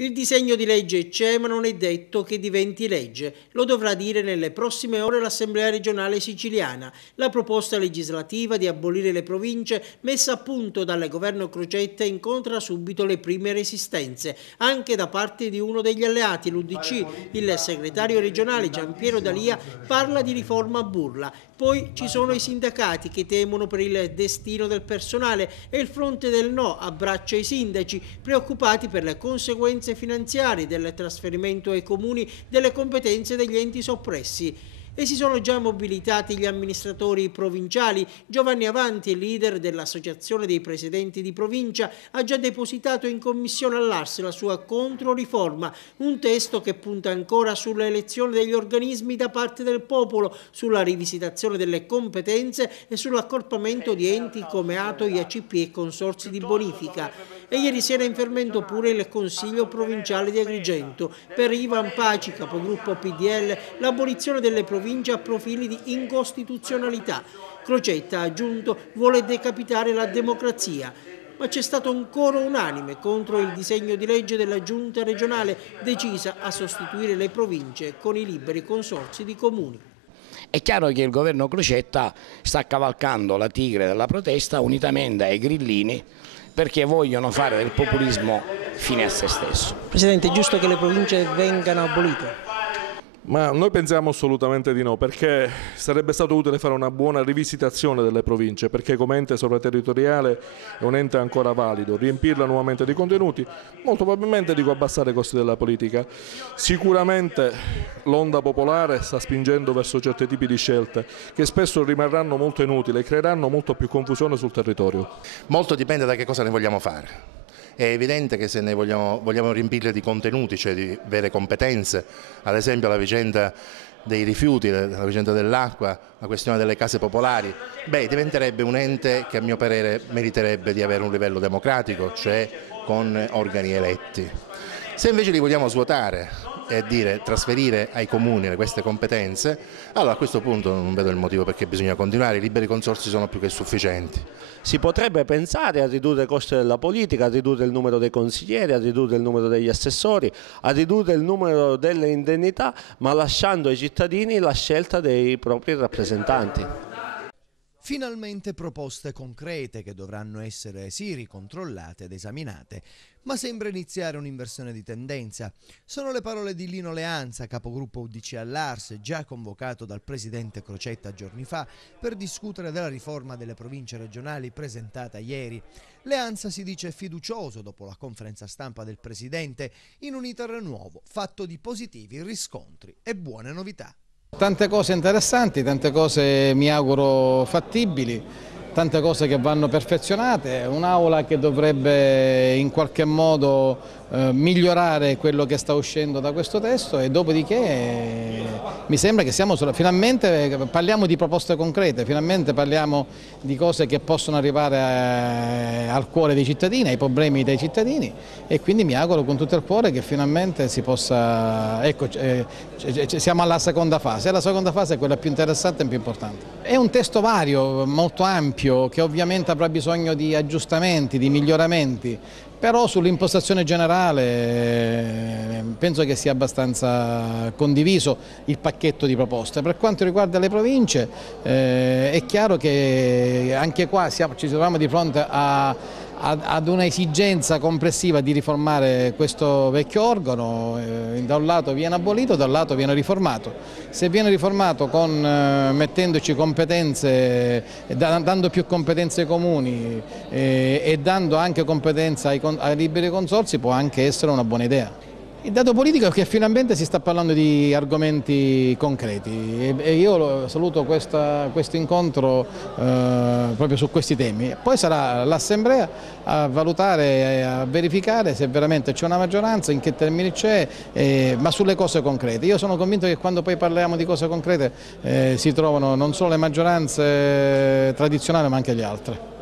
Il disegno di legge c'è, ma non è detto che diventi legge. Lo dovrà dire nelle prossime ore l'Assemblea regionale siciliana. La proposta legislativa di abolire le province messa a punto dal governo Crocetta incontra subito le prime resistenze, anche da parte di uno degli alleati, l'UDC. Il segretario regionale Giampiero D'Alia parla di riforma burla. Poi ci sono i sindacati che temono per il destino del personale e il fronte del no abbraccia i sindaci, preoccupati per le conseguenze finanziarie del trasferimento ai comuni delle competenze degli enti soppressi. E si sono già mobilitati gli amministratori provinciali. Giovanni Avanti, leader dell'Associazione dei Presidenti di Provincia, ha già depositato in commissione all'Ars la sua controriforma, un testo che punta ancora sull'elezione degli organismi da parte del popolo, sulla rivisitazione delle competenze e sull'accorpamento di enti come ATO, IACP e consorzi di bonifica. E ieri sera è in fermento pure il Consiglio provinciale di Agrigento. Per Ivan Paci, capogruppo PDL, l'abolizione delle province ha profili di incostituzionalità. Crocetta, ha aggiunto, vuole decapitare la democrazia. Ma c'è stato un coro unanime contro il disegno di legge della Giunta regionale, decisa a sostituire le province con i liberi consorzi di comuni. È chiaro che il governo Crocetta sta cavalcando la tigre della protesta unitamente ai grillini, perché vogliono fare del populismo fine a se stesso. Presidente, è giusto che le province vengano abolite? Ma noi pensiamo assolutamente di no, perché sarebbe stato utile fare una buona rivisitazione delle province, perché come ente sovraterritoriale è un ente ancora valido, riempirla nuovamente di contenuti, molto probabilmente dico abbassare i costi della politica. Sicuramente l'onda popolare sta spingendo verso certi tipi di scelte che spesso rimarranno molto inutili e creeranno molto più confusione sul territorio. Molto dipende da che cosa ne vogliamo fare. È evidente che se ne vogliamo riempirle di contenuti, cioè di vere competenze, ad esempio la vicenda dei rifiuti, la vicenda dell'acqua, la questione delle case popolari, diventerebbe un ente che a mio parere meriterebbe di avere un livello democratico, cioè con organi eletti. Se invece li vogliamo svuotare e dire trasferire ai comuni queste competenze, allora a questo punto non vedo il motivo perché bisogna continuare, i liberi consorzi sono più che sufficienti. Si potrebbe pensare a ridurre i costi della politica, a ridurre il numero dei consiglieri, a ridurre il numero degli assessori, a ridurre il numero delle indennità, ma lasciando ai cittadini la scelta dei propri rappresentanti. Finalmente proposte concrete che dovranno essere sì ricontrollate ed esaminate, ma sembra iniziare un'inversione di tendenza. Sono le parole di Lino Leanza, capogruppo UDC all'Ars, già convocato dal presidente Crocetta giorni fa per discutere della riforma delle province regionali presentata ieri. Leanza si dice fiducioso dopo la conferenza stampa del presidente in un iter nuovo, fatto di positivi riscontri e buone novità. Tante cose interessanti, tante cose mi auguro fattibili, tante cose che vanno perfezionate, un'aula che dovrebbe in qualche modo migliorare quello che sta uscendo da questo testo e dopodiché mi sembra che finalmente parliamo di proposte concrete, finalmente parliamo di cose che possono arrivare al cuore dei cittadini, ai problemi dei cittadini e quindi mi auguro con tutto il cuore che finalmente si possa, ecco, siamo alla seconda fase e la seconda fase è quella più interessante e più importante. È un testo vario, molto ampio, che ovviamente avrà bisogno di aggiustamenti, di miglioramenti, però sull'impostazione generale penso che sia abbastanza condiviso il pacchetto di proposte. Per quanto riguarda le province è chiaro che anche qua ci troviamo di fronte ad un'esigenza complessiva di riformare questo vecchio organo, da un lato viene abolito, dal lato viene riformato. Se viene riformato mettendoci competenze, dando più competenze ai comuni e dando anche competenza ai liberi consorzi può anche essere una buona idea. Il dato politico è che finalmente si sta parlando di argomenti concreti e io saluto questo incontro proprio su questi temi. Poi sarà l'Assemblea a valutare e a verificare se veramente c'è una maggioranza, in che termini c'è, ma sulle cose concrete. Io sono convinto che quando poi parliamo di cose concrete si trovano non solo le maggioranze tradizionali ma anche le altre.